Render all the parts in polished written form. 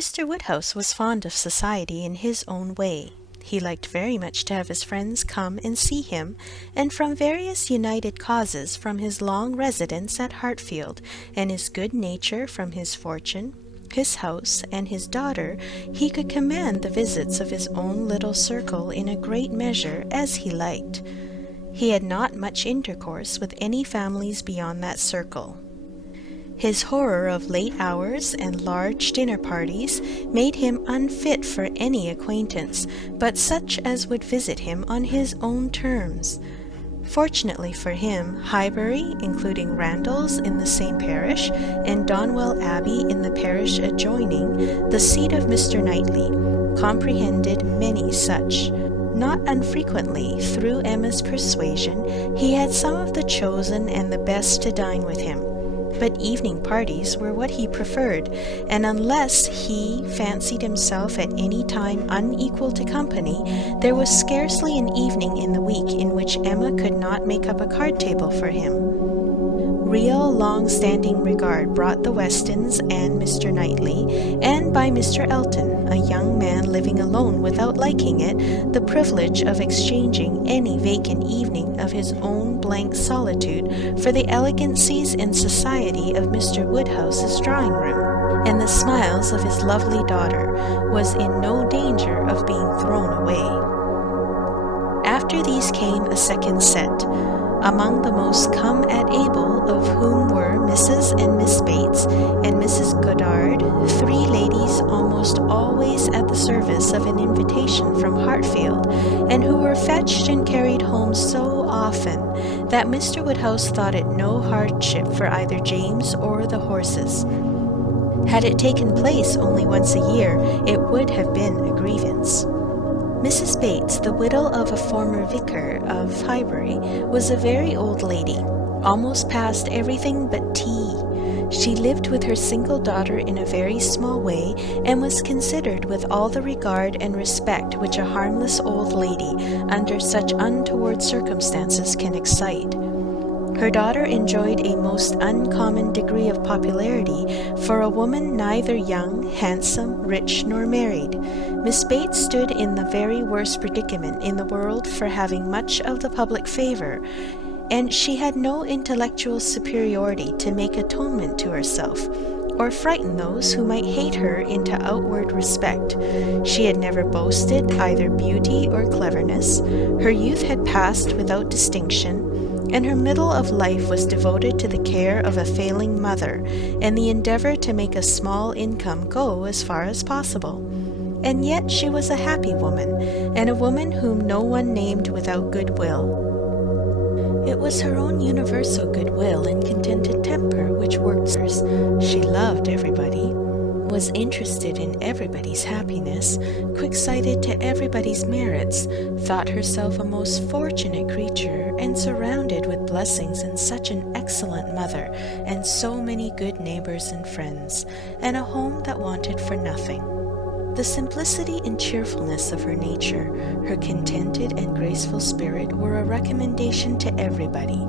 Mr. Woodhouse was fond of society in his own way. He liked very much to have his friends come and see him, and from various united causes, from his long residence at Hartfield, and his good nature, from his fortune, his house, and his daughter, he could command the visits of his own little circle in a great measure as he liked. He had not much intercourse with any families beyond that circle. His horror of late hours and large dinner parties made him unfit for any acquaintance but such as would visit him on his own terms. Fortunately for him, Highbury, including Randalls in the same parish, and Donwell Abbey in the parish adjoining, the seat of Mr. Knightley, comprehended many such. Not unfrequently, through Emma's persuasion, he had some of the chosen and the best to dine with him. But evening parties were what he preferred, and unless he fancied himself at any time unequal to company, there was scarcely an evening in the week in which Emma could not make up a card table for him. Real long-standing regard brought the Westons and Mr. Knightley, and by Mr. Elton, a young man living alone without liking it, the privilege of exchanging any vacant evening of his own blank solitude for the elegancies and society of Mr. Woodhouse's drawing-room, and the smiles of his lovely daughter was in no danger of being thrown away. After these came a second set, among the most come at able of whom were Mrs. and Miss Bates and Mrs. Goddard, three ladies almost always at the service of an invitation from Hartfield, and who were fetched and carried home so often that Mr. Woodhouse thought it no hardship for either James or the horses. Had it taken place only once a year, it would have been a grievance. Mrs. Bates, the widow of a former vicar of Highbury, was a very old lady, almost past everything but tea. She lived with her single daughter in a very small way, and was considered with all the regard and respect which a harmless old lady, under such untoward circumstances, can excite. Her daughter enjoyed a most uncommon degree of popularity for a woman neither young, handsome, rich, nor married. Miss Bates stood in the very worst predicament in the world for having much of the public favor, and she had no intellectual superiority to make atonement to herself, or frighten those who might hate her into outward respect. She had never boasted either beauty or cleverness. Her youth had passed without distinction, and her middle of life was devoted to the care of a failing mother, and the endeavor to make a small income go as far as possible. And yet she was a happy woman, and a woman whom no one named without goodwill. It was her own universal goodwill and contented temper which worked hers. She loved everybody, was interested in everybody's happiness, quick-sighted to everybody's merits, thought herself a most fortunate creature, and surrounded with blessings and such an excellent mother, and so many good neighbors and friends, and a home that wanted for nothing. The simplicity and cheerfulness of her nature, her contented and graceful spirit were a recommendation to everybody,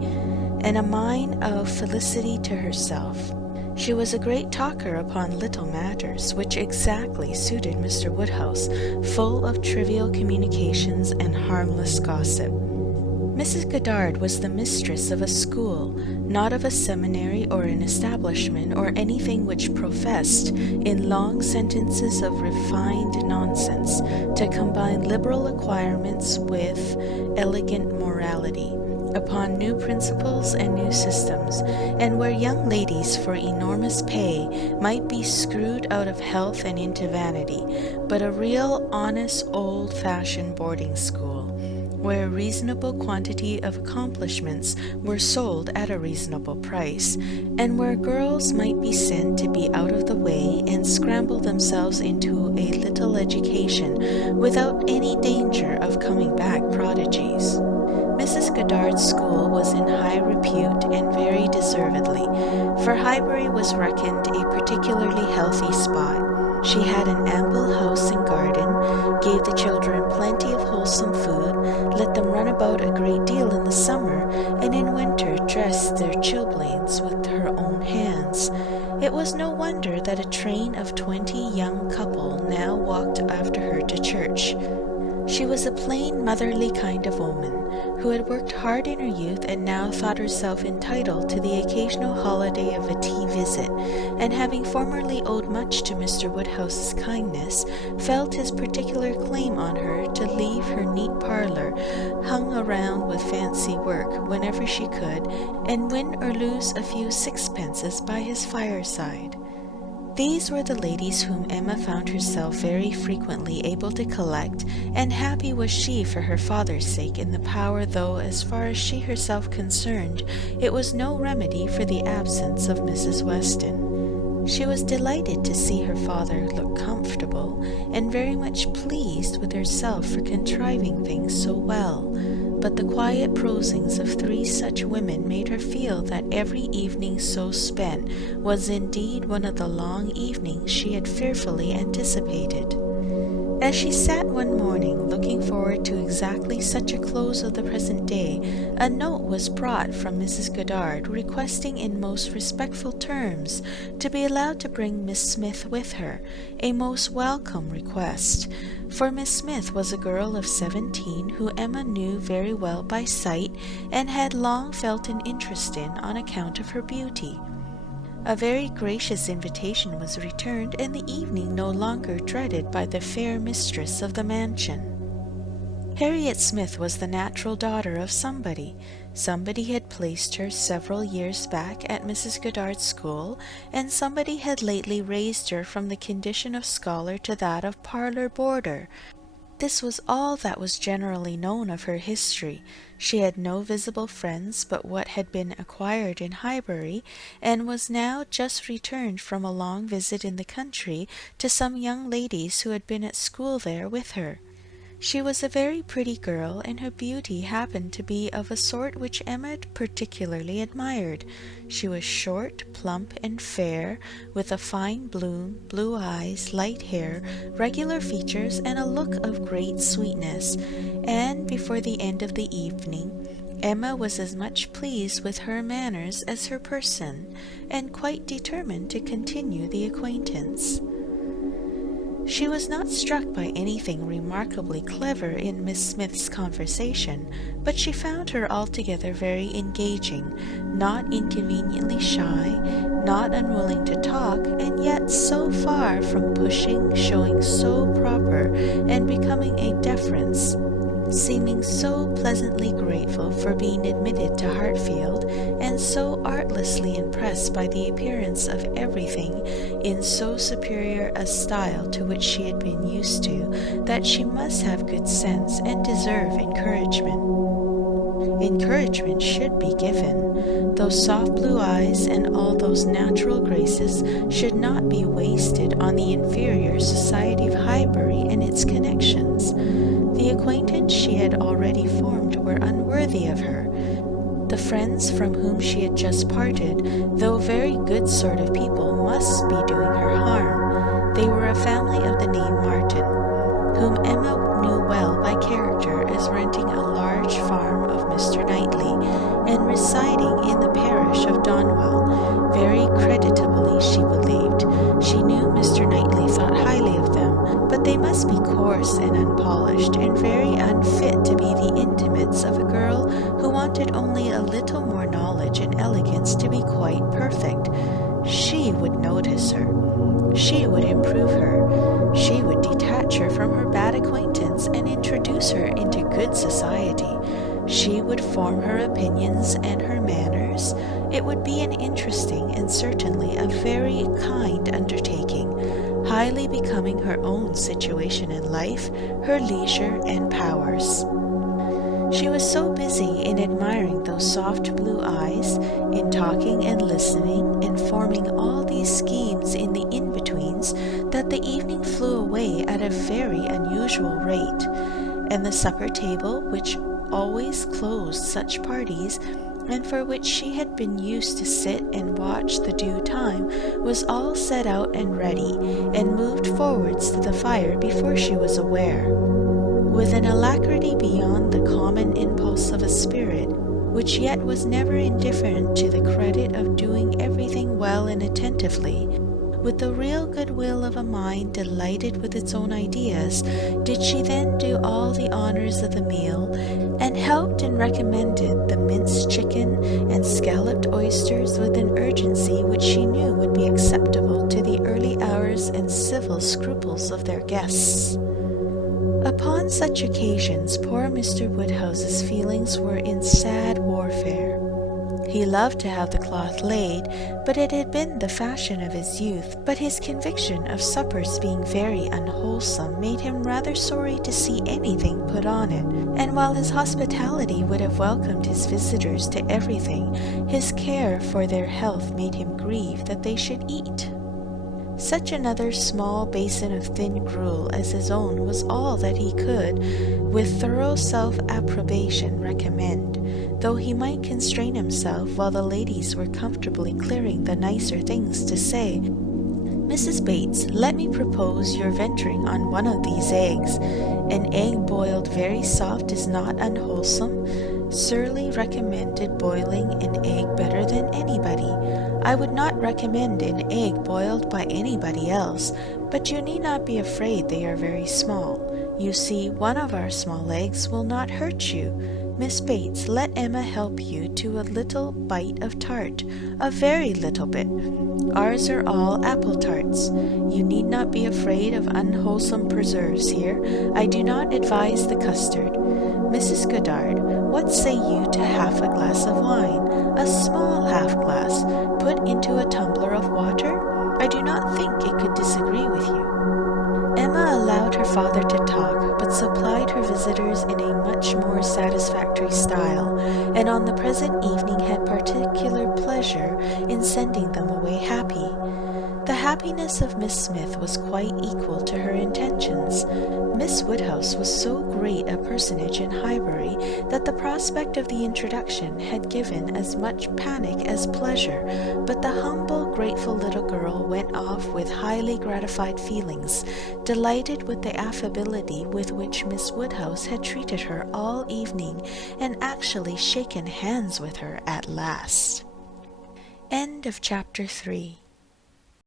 and a mine of felicity to herself. She was a great talker upon little matters, which exactly suited Mr. Woodhouse, full of trivial communications and harmless gossip. Mrs. Goddard was the mistress of a school, not of a seminary or an establishment or anything which professed, in long sentences of refined nonsense, to combine liberal acquirements with elegant morality, upon new principles and new systems, and where young ladies for enormous pay might be screwed out of health and into vanity, but a real honest old-fashioned boarding school, where a reasonable quantity of accomplishments were sold at a reasonable price, and where girls might be sent to be out of the way and scramble themselves into a little education without any danger of coming back prodigies. Mrs. Goddard's school was in high repute, and very deservedly, for Highbury was reckoned a particularly healthy spot. She had an ample house and garden, gave the children plenty of wholesome food, let them run about a great deal in the summer, and in winter dressed their chilblains with her own hands, It was no wonder that a train of 20 young couple now walked after her to church. She was a plain, motherly kind of woman, who had worked hard in her youth and now thought herself entitled to the occasional holiday of a tea visit, and having formerly owed much to Mr. Woodhouse's kindness, felt his particular claim on her to leave her neat parlour, hung around with fancy work, whenever she could, and win or lose a few sixpences by his fireside. These were the ladies whom Emma found herself very frequently able to collect, and happy was she for her father's sake in the power, though, as far as she herself concerned, it was no remedy for the absence of Mrs. Weston. She was delighted to see her father look comfortable, and very much pleased with herself for contriving things so well. But the quiet prosings of 3 such women made her feel that every evening so spent was indeed one of the long evenings she had fearfully anticipated. As she sat one morning looking forward to exactly such a close of the present day, a note was brought from Mrs. Goddard requesting in most respectful terms to be allowed to bring Miss Smith with her, a most welcome request, for Miss Smith was a girl of 17 who Emma knew very well by sight and had long felt an interest in on account of her beauty. A very gracious invitation was returned, and the evening no longer dreaded by the fair mistress of the mansion. Harriet Smith was the natural daughter of somebody. Somebody had placed her several years back at Mrs. Goddard's school, and somebody had lately raised her from the condition of scholar to that of parlour boarder. This was all that was generally known of her history. She had no visible friends but what had been acquired in Highbury, and was now just returned from a long visit in the country to some young ladies who had been at school there with her. She was a very pretty girl, and her beauty happened to be of a sort which Emma particularly admired. She was short, plump, and fair, with a fine bloom, blue eyes, light hair, regular features, and a look of great sweetness, and before the end of the evening Emma was as much pleased with her manners as her person, and quite determined to continue the acquaintance. She was not struck by anything remarkably clever in Miss Smith's conversation, but she found her altogether very engaging, not inconveniently shy, not unwilling to talk, and yet so far from pushing, showing so proper and becoming a deference, seeming so pleasantly grateful for being admitted to Hartfield, and so artlessly impressed by the appearance of everything in so superior a style to which she had been used to, that she must have good sense and deserve encouragement. Encouragement should be given. Those soft blue eyes and all those natural graces should not be wasted on the inferior society of Highbury and its connections. The acquaintance she had already formed were unworthy of her. The friends from whom she had just parted, though very good sort of people, must be doing her harm. They were a family of the name Martin, whom Emma knew well by character as renting a large farm of Mr. Knightley, and residing in the parish of Donwell, very creditably she believed. She knew Mr. Knightley thought highly of them, but they must be coarse and unpolished, and very unfit to be the intimates of a girl who wanted only a little more knowledge and elegance to be quite perfect. She would notice her. She would improve her. She would detach her from her bad acquaintance and introduce her into good society. She would form her opinions and her manners. It would be an interesting and certainly a very kind undertaking, highly becoming her own situation in life, her leisure and powers. She was so busy in admiring those soft blue eyes, in talking and listening, and forming all these schemes in the in-betweens, that the evening flew away at a very unusual rate, and the supper table, which always closed such parties, and for which she had been used to sit and watch the due time, was all set out and ready, and moved forwards to the fire before she was aware. With an alacrity beyond the common impulse of a spirit, which yet was never indifferent to the credit of doing everything well and attentively, with the real goodwill of a mind delighted with its own ideas, did she then do all the honors of the meal, and helped and recommended the minced chicken and scalloped oysters with an urgency which she knew would be acceptable to the early hours and civil scruples of their guests. Upon such occasions poor Mr. Woodhouse's feelings were in sad warfare. He loved to have the cloth laid, but it had been the fashion of his youth, but his conviction of suppers being very unwholesome made him rather sorry to see anything put on it, and while his hospitality would have welcomed his visitors to everything, his care for their health made him grieve that they should eat. Such another small basin of thin gruel as his own was all that he could, with thorough self-approbation, recommend, though he might constrain himself while the ladies were comfortably clearing the nicer things to say, "Mrs. Bates, let me propose your venturing on one of these eggs. An egg boiled very soft is not unwholesome. Surly recommended boiling an egg better than anybody. I would not recommend an egg boiled by anybody else, but you need not be afraid they are very small. You see, one of our small eggs will not hurt you. Miss Bates, let Emma help you to a little bite of tart, a very little bit. Ours are all apple tarts. You need not be afraid of unwholesome preserves here. I do not advise the custard. Mrs. Goddard, what say you to half a glass of wine, a small half glass, put into a tumbler of water? I do not think it could disagree with you." Emma allowed her father to talk, but supplied her visitors in a much more satisfactory style, and on the present evening had particular pleasure in sending them away happy. The happiness of Miss Smith was quite equal to her intentions. Miss Woodhouse was so great a personage in Highbury that the prospect of the introduction had given as much panic as pleasure, but the humble, grateful little girl went off with highly gratified feelings, delighted with the affability with which Miss Woodhouse had treated her all evening, and actually shaken hands with her at last. End of chapter 3.